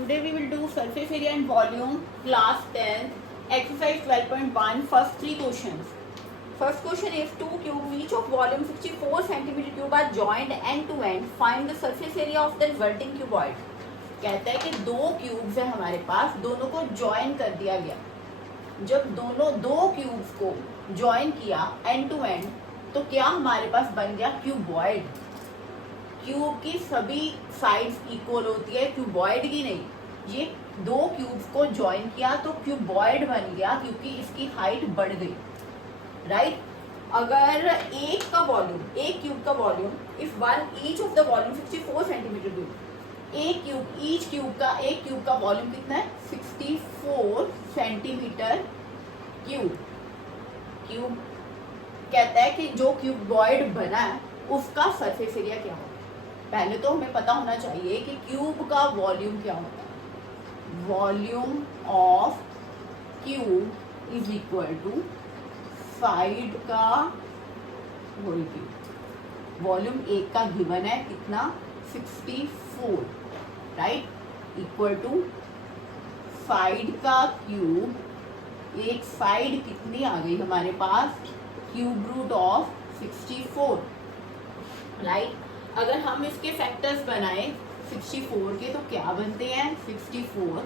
Today we will do surface area and volume, class 10, exercise 12.1, first three questions. First question is two cubes each of volume 64 centimeter cube are joined end to end. Find the surface area of the resulting cuboid. कहता है कि दो cubes है हमारे पास, दोनों को join कर दिया गया. जब दोनों दो क्यूब्स को ज्वाइन किया एंड टू एंड तो क्या हमारे पास बन गया क्यूबॉइड. क्यूब की सभी साइड्स इक्वल होती है, क्यूबॉइड की नहीं. ये दो क्यूब्स को ज्वाइन किया तो क्यूबॉइड बन गया क्योंकि इसकी हाइट बढ़ गई. राइट अगर एक का वॉल्यूम, एक क्यूब का volume if one each of the volume 64 centimetre cube, एक क्यूब ईच क्यूब का, एक क्यूब का वॉल्यूम कितना है 64 सेंटीमीटर क्यूब. क्यूब कहता है कि जो क्यूबॉइड बना है उसका सरफेस एरिया क्या होगा. पहले तो हमें पता होना चाहिए कि क्यूब का वॉल्यूम क्या होता है. Volume of cube is equal to side का होल क्यूब. वॉल्यूम एक का गिवन है कितना 64, राइट, इक्वल टू साइड का क्यूब. एक साइड कितनी आ गई हमारे पास क्यूब रूट ऑफ 64, राइट. अगर हम इसके फैक्टर्स बनाए 64 के तो क्या बनते हैं 64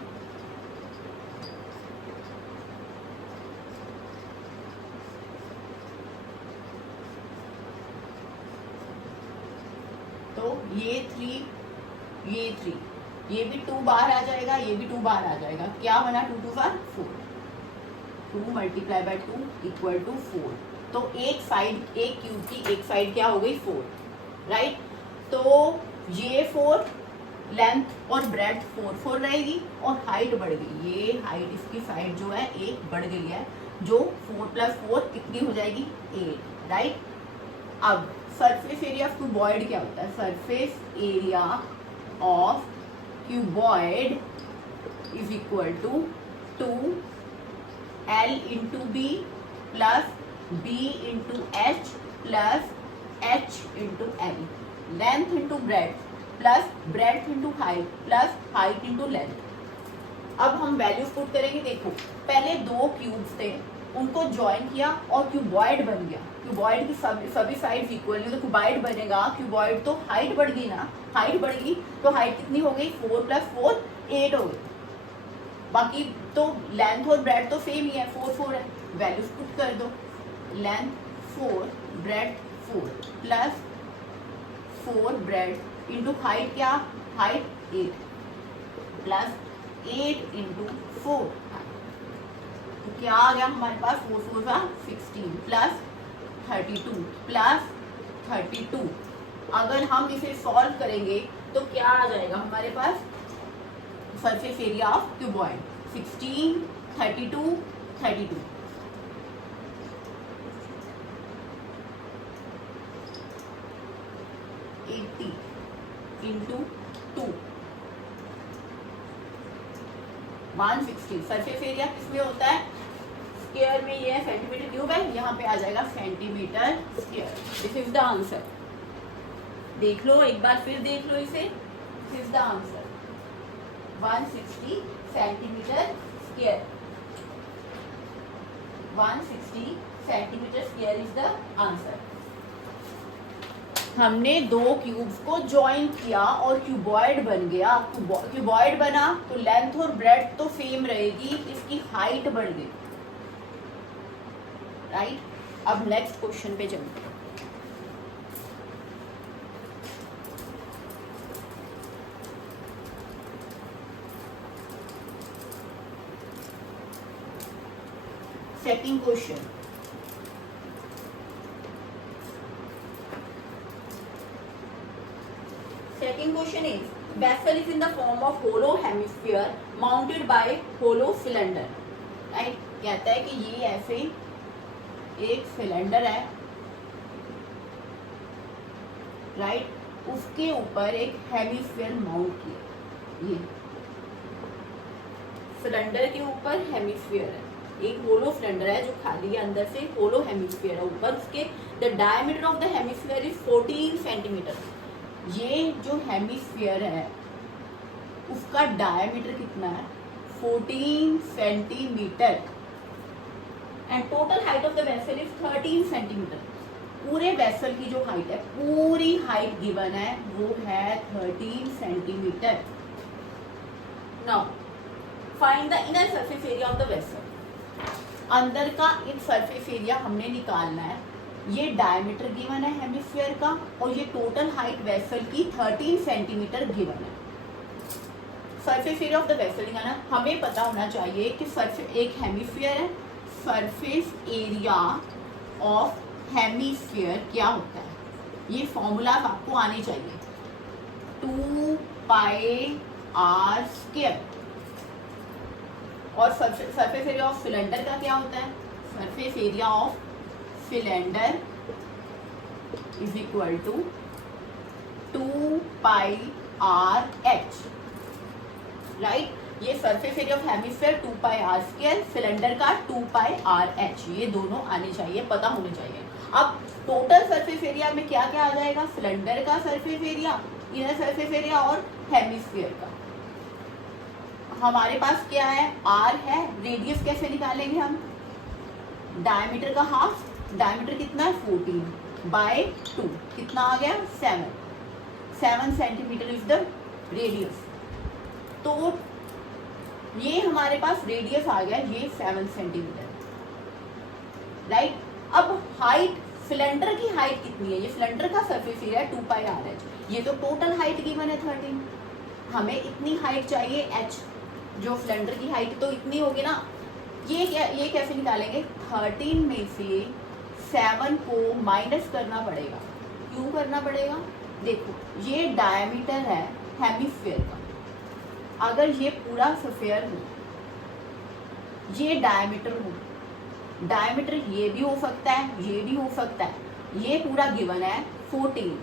तो ये 3, ये भी 2 बाहर आ जाएगा, ये भी 2 बाहर आ जाएगा. क्या बना 2 2 4 2 मल्टीप्लाई बाय 2 इक्वल टू 4. तो एक साइड, एक क्यूब की एक साइड क्या हो गई 4, राइट. तो ये 4 लेंथ और ब्रेड्थ 4 रहेगी और हाइट बढ़ गई. ये हाइट इसकी साइड जो है एक बढ़ गई है, जो 4 + 4 कितनी हो जाएगी 8, राइट. अब सरफेस एरिया ऑफ क्यूबॉइड क्या होता है. Surface area of cuboid is equal to 2L into B plus B into H plus H into L. Length into breadth plus breadth into height plus height into length. अब हम values put करेंगे. देखो पहले दो cubes थे, उनको join किया और क्यूबॉइड बन गया. क्यूबॉइड की सभी साइड्स इक्वल नहीं तो क्यूबॉइड बनेगा. क्यूबॉइड तो हाइट बढ़ गई ना, हाइट बढ़ गई तो हाइट कितनी हो गई 4 + 4 8 हो गई. बाकी तो लेंथ और ब्रेड्थ तो सेम ही है, 4 4 है. वैल्यूज पुट कर दो. Length 4 breadth 4 plus 4 bread into height क्या, हाइट 8 प्लस 8 इंटू 4. तो क्या आ गया हमारे पास 4 4 का 16 प्लस 32 प्लस 32. अगर हम इसे सॉल्व करेंगे तो क्या आ जाएगा हमारे पास surface area of cuboid 16 32 32. 80 into 2 160. Surface area किसमें होता है स्क्वायर में. ये है सेंटीमीटर क्यूब है, यहाँ पे आ जाएगा centimetre square. This is the answer. देख लो एक बार फिर देख लो इसे. This is the answer 160 centimetre square. 160 centimetre square is the answer. हमने दो क्यूब्स को ज्वाइन किया और क्यूबॉइड बन गया. क्यूबॉइड बना तो लेंथ और ब्रेड्थ तो सेम रहेगी, इसकी हाइट बढ़ गई, राइट. अब नेक्स्ट क्वेश्चन पे चलते हैं. Second question. Second question is vessel is in the form of hollow hemisphere mounted by hollow cylinder, right. कहता है कि ये ऐसे एक सिलेंडर है, राइट. उसके ऊपर एक हेमिस्फीयर माउंट किया. ये सिलेंडर के ऊपर हेमिस्फीयर है, एक होलो सिलेंडर है जो खाली है, अंदर से होलो हेमिस्फीयर है ऊपर उसके. The diameter of the hemisphere is 14 centimetre. ये जो हेमिस्फीयर है उसका डायमीटर कितना है 14 centimetre and total height of the vessel is 13 centimetre. पूरे वेसल की जो हाइट है, पूरी हाइट गिवन है वो है 13 centimetre. Now find the inner surface area of the vessel. अंदर का इन सरफेस एरिया हमने निकालना है। ये डायमीटर गिवन है हेमिस्फीयर का और ये टोटल हाइट वेसल की 13 सेंटीमीटर गिवन है। Surface area of the vessel निकालना, हमें पता होना चाहिए कि सरफेस एक हेमिस्फीयर है, सरफेस एरिया ऑफ हेमिस्फीयर क्या होता है, ये फॉर्मूला आपको आने चाहिए 2 पाई आर स्क्वायर। और सरफेस एरिया ऑफ सिलेंडर का क्या होता है, surface area of cylinder is equal to 2 pi r h, right. ये surface area of hemisphere 2 pi are square, cylinder का 2 पाई आर एच, ये दोनों आने चाहिए, पता होने चाहिए। अब टोटल सरफेस एरिया में क्या क्या आ जाएगा, सिलेंडर का surface area, inner surface area और हेमिस्फीयर का। हमारे पास क्या है, आर है, रेडियस कैसे निकालेंगे हम, डायमीटर का हाफ, डायमीटर कितना है 14 बाय 2, कितना आ गया 7 सेंटीमीटर इज द रेडियस। तो ये हमारे पास रेडियस आ गया, ये 7 सेंटीमीटर, राइट। अब हाइट, सिलेंडर की हाइट कितनी है, ये सिलेंडर का सरफेस एरिया है 2 पाई आर एच, ये तो टोटल हाइट गिवन है 13, हमें इतनी हाइट चाहिए एच, जो सिलेंडर की हाइट तो इतनी होगी ना। ये कैसे निकालेंगे, 13 में से 7 को माइनस करना पड़ेगा। क्यों करना पड़ेगा, देखो ये डायमीटर है हेमिस्फीयर का, अगर ये पूरा स्फीयर हो, ये डायमीटर हो, डायमीटर ये भी हो सकता है, ये भी हो सकता है, ये पूरा गिवन है 14,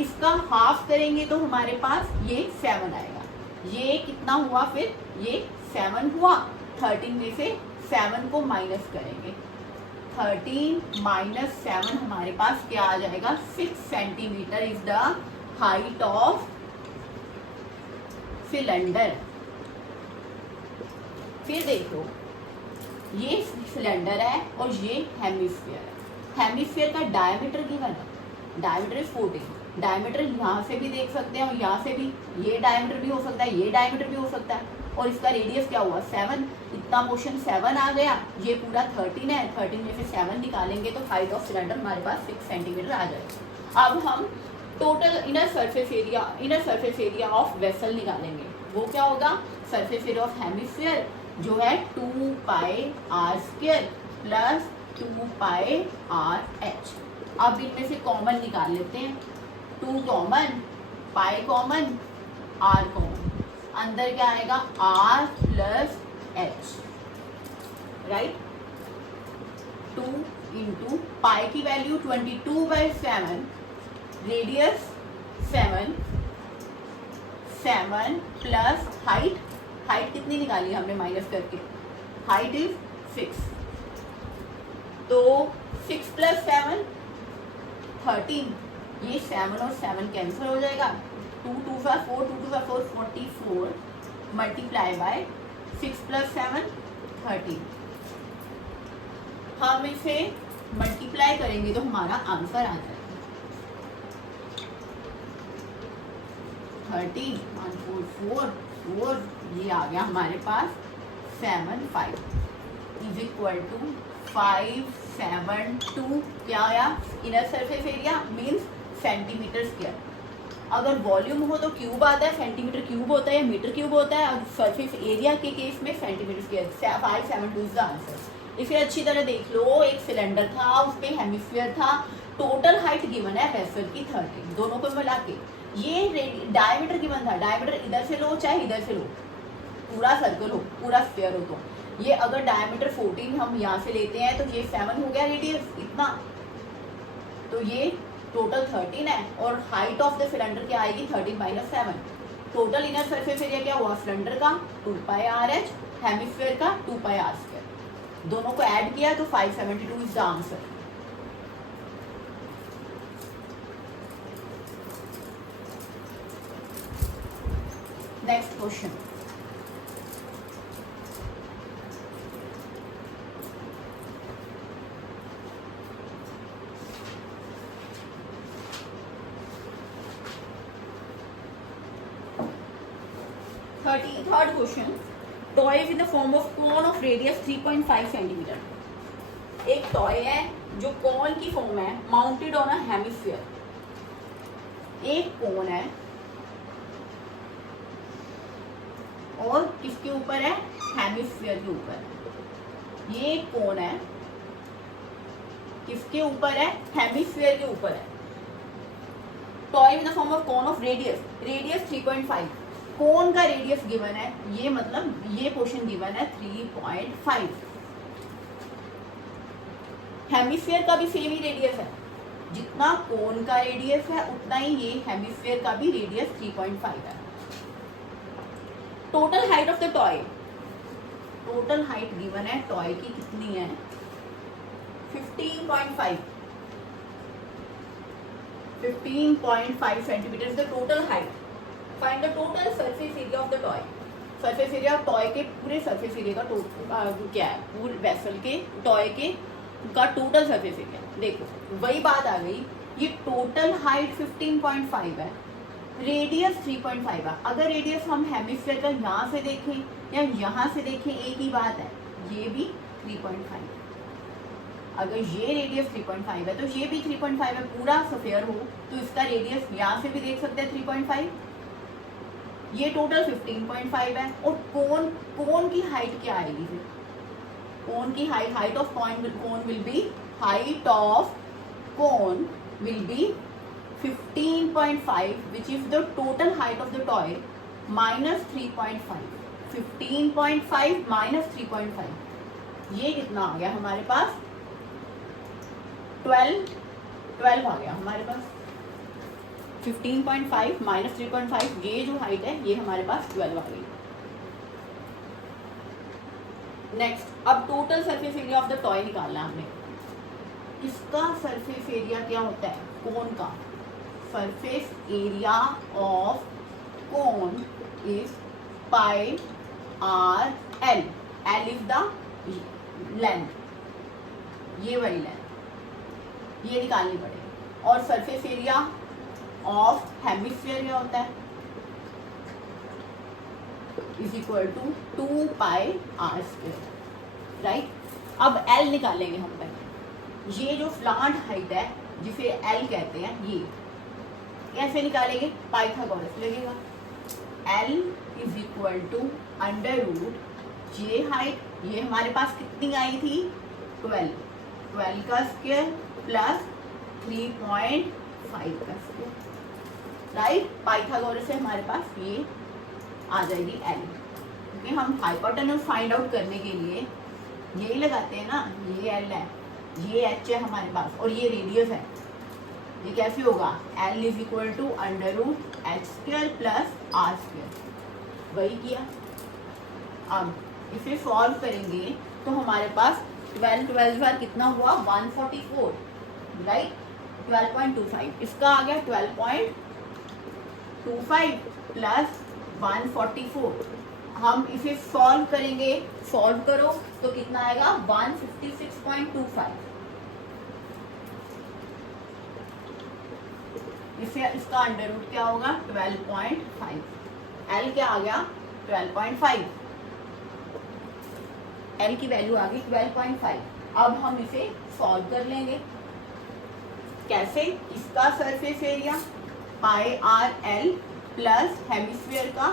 इसका हाफ करेंगे तो हमारे पास ये 7 आएगा। ये कितना हुआ, फिर ये 7 हुआ, 13 में से 7 को माइनस करेंगे, 13 माइनस 7 हमारे पास क्या आ जाएगा 6 centimetre is the height of cylinder. फिर देखो ये सिलेंडर है और ये हेमिस्फीयर है, हेमिस्फीयर का डायमीटर गिवन है, डायमीटर इज 14, डायमीटर यहाँ से भी देख सकते हैं और यहाँ से भी, ये डायमीटर भी हो सकता है, ये डायमीटर भी हो सकता है, और इसका रेडियस क्या हुआ 7, इतना पोर्शन 7 आ गया, ये पूरा 13 है, 13 में से 7 निकालेंगे तो हाइट ऑफ सिलेंडर हमारे पास 6 सेंटीमीटर आ जाएगा। अब हम total inner surface area of vessel निकालेंगे, वो क्या होगा, सरफेस एरिया ऑफ हेमिस्फीयर जो है 2 pi are square plus 2 pi r h. अब इनमें से कॉमन निकाल लेते हैं, 2 common, pi common, r common, अंदर क्या आएगा r plus h, right. 2 into pi की value 22/7, radius 7 plus height, height कितनी निकाली हमने माइनस करके, हाइट इज 6, तो 6 प्लस 7 13, ये 7 और 7 कैंसिल हो जाएगा, 2 2 4 4 2 2 4 44 मल्टीप्लाई बाय 6 प्लस 7 13। हम इसे मल्टीप्लाई करेंगे तो हमारा आंसर आ जाएगा 13 1 4 4, ये आ गया हमारे पास 7 5 इज इक्वल टू 5 7 2, क्या आया, inner surface area means centimetre square. अगर वॉल्यूम हो तो क्यूब आता है, सेंटीमीटर क्यूब होता है या मीटर क्यूब होता है, और सरफेस एरिया के केस में centimetre square. 5 7 2 is the answer. इसे अच्छी तरह देख लो, एक सिलेंडर था, उस पर हेमिस्फीयर था, टोटल हाइट गिवन है वेसल की 13, दोनों को मिला के ये डायमीटर गिवन था, डायमीटर इधर से लो चाहे इधर से लो, पूरा सर्कल हो, पूरा स्फीयर हो, तो ये अगर डायमीटर 14 हम यहाँ से लेते हैं तो ये 7 हो गया रेडियस इतना, तो ये टोटल 13 है, और हाइट ऑफ द सिलेंडर क्या आएगी 13 minus 7। Total inner surface area क्या हुआ सिलेंडर का 2 पाई आर एच, हेमिस्फीयर का 2 पाई आर स्क्वायर, दोनों को ऐड किया तो 572 is the answer. Next question, third question, toys in the form of cone of radius 3.5 centimetre. एक टॉय है जो कोन की फॉर्म है, माउंटेड ऑन अ हेमिस्फीयर। एक कोन है और किसके ऊपर है, हेमिस्फीयर के ऊपर। ये एक कोन है, किसके ऊपर है, हेमिस्फीयर के ऊपर है। Toy in the form of cone of radius 3.5। कोन का रेडियस गिवन है, ये मतलब ये पोर्शन गिवन है 3.5। हेमिस्फीयर का भी सेम ही रेडियस है, जितना कोन का रेडियस है उतना ही ये हेमिस्फीयर का भी रेडियस 3.5 है। Total height of the toy, total height given है टॉय की कितनी है, 15.5 centimetre is the total height. Find the total surface area of the toy. Surface area toy के पूरे सरफेस एरिया का क्या है, पूरे वेसल के टॉय के का टोटल सरफेस एरिया। देखो वही बात आ गई, ये टोटल हाइट 15.5 है, रेडियस 3.5 है। अगर रेडियस हम हेमिस्फीयर का यहाँ से देखें या यहाँ से देखें एक ही बात है, ये भी 3.5। अगर ये रेडियस 3.5 है तो ये भी 3.5 है, पूरा स्फीयर हो तो इसका रेडियस यहाँ से भी देख सकते हैं 3.5। ये टोटल 15.5 है। और कोन की हाइट क्या आएगी फिर, कोन की height of cone will be, height of cone will be 15.5 which is the total height of the toy minus 3.5। 15.5 minus 3.5 ये कितना आ गया हमारे पास, 12 आ गया हमारे पास। 15.5 माइनस 3.5, ये जो हाइट है ये हमारे पास 12 आ गई। नेक्स्ट, अब total surface area of the toy निकालना है हमने। इसका सरफेस एरिया क्या होता है, कोन का surface area of cone is pi r l. L is the length, ये वाली लेंथ, ये निकालनी पड़ेगी। और सरफेस एरिया ऑफ हेमिस्फीयर क्या होता है, is equal to 2 pi are square, right. अब एल निकालेंगे हम पहले। ये जो स्लांट हाइट है जिसे एल कहते हैं, ये कैसे निकालेंगे, पाइथागोरस लगेगा। L is equal to under root J height, ये हमारे पास कितनी आई थी 12 का स्क्वायर प्लस 3.5 का स्क्वायर, राइट। पाइथागोरस से हमारे पास ये आ जाएगी एल। क्योंकि हम हाइपोटेनस फाइंड आउट करने के लिए यही लगाते हैं ना, ये एल है, ये एच है हमारे पास और ये रेडियस है। ये कैसे होगा, L is equal to under root H square plus R square, वही किया। अब इसे सॉल्व करेंगे तो हमारे पास 12 बार कितना हुआ 144, राइट। 12.25 इसका आ गया 12.25 प्लस 144। हम इसे सॉल्व करेंगे, सॉल्व करो तो कितना आएगा 156.25। इससे इसका अंडर रूट क्या होगा 12.5। एल क्या आ गया 12.5, एल की वैल्यू आ गई 12.5। अब हम इसे सॉल्व कर लेंगे। कैसे, इसका surface area pi r L plus hemisphere का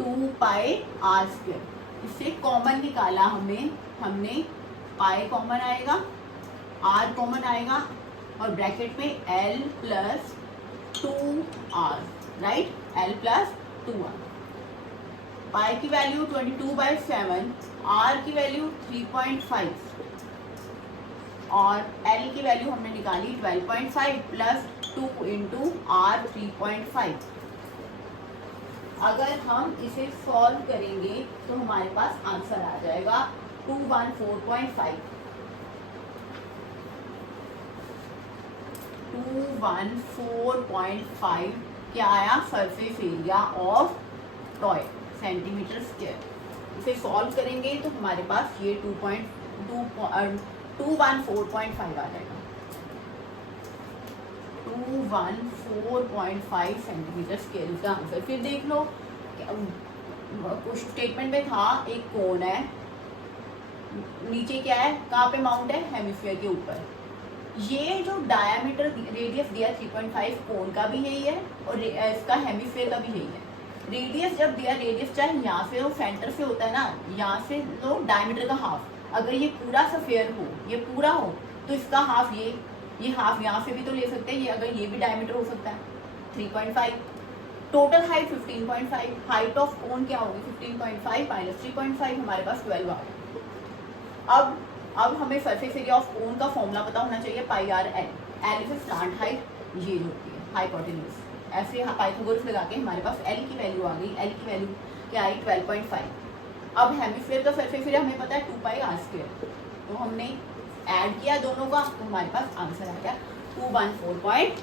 2 पाई आर स्क्वायर, इससे कॉमन निकाला हमने पाई कॉमन आएगा, आर कॉमन आएगा और ब्रैकेट में L plus 2r, right. L plus 2r। पाई की वैल्यू 22/7, r की वैल्यू 3.5 और l की वैल्यू हमने निकाली 12.5 प्लस 2 इंटू आर 3.5। अगर हम इसे सॉल्व करेंगे तो हमारे पास आंसर आ जाएगा 214.5। 214.5 क्या आया, surface area of toy. Centimetre square. इसे सॉल्व करेंगे तो हमारे पास ये 214.5 आ जाएगा, 214.5 सेंटीमीटर स्क्वायर इसका आंसर। फिर देख लो कुछ स्टेटमेंट में था एक कोन है, नीचे क्या है, कहाँ पे माउंट है, हेमिस्फीयर के ऊपर। ये जो डायामीटर रेडियस दिया 3.5 कोन का भी यही है और इसका हेमिस्फीयर का भी यही है। रेडियस जब दिया, रेडियस चाहे यहाँ से हो, सेंटर से होता है ना, यहाँ से लो डायमीटर का हाफ। अगर ये पूरा स्फीयर हो, ये पूरा हो, तो इसका हाफ ये हाफ यहाँ से भी तो ले सकते हैं, ये अगर ये भी डायमीटर हो सकता है 3.5। Total height 15.5, height of cone क्या होगी 15.5 माइनस 3.5, हमारे पास 12 आ गया। अब हमें सरफेस एरिया ऑफ कोन का फॉर्मूला पता होना चाहिए, pi r l. L is slant height, ये जो होती है हाइपोटेन्यूज। ऐसे पाइथागोरस लगा के हमारे पास एल की वैल्यू आ गई। एल की वैल्यू क्या आई 12.5। अब हेमिस्फीयर का सरफेस एरिया हमें पता है 2 पाई आर स्क्वायर, तो हमने ऐड किया दोनों का, तो हमारे पास आंसर आ गया 214.5।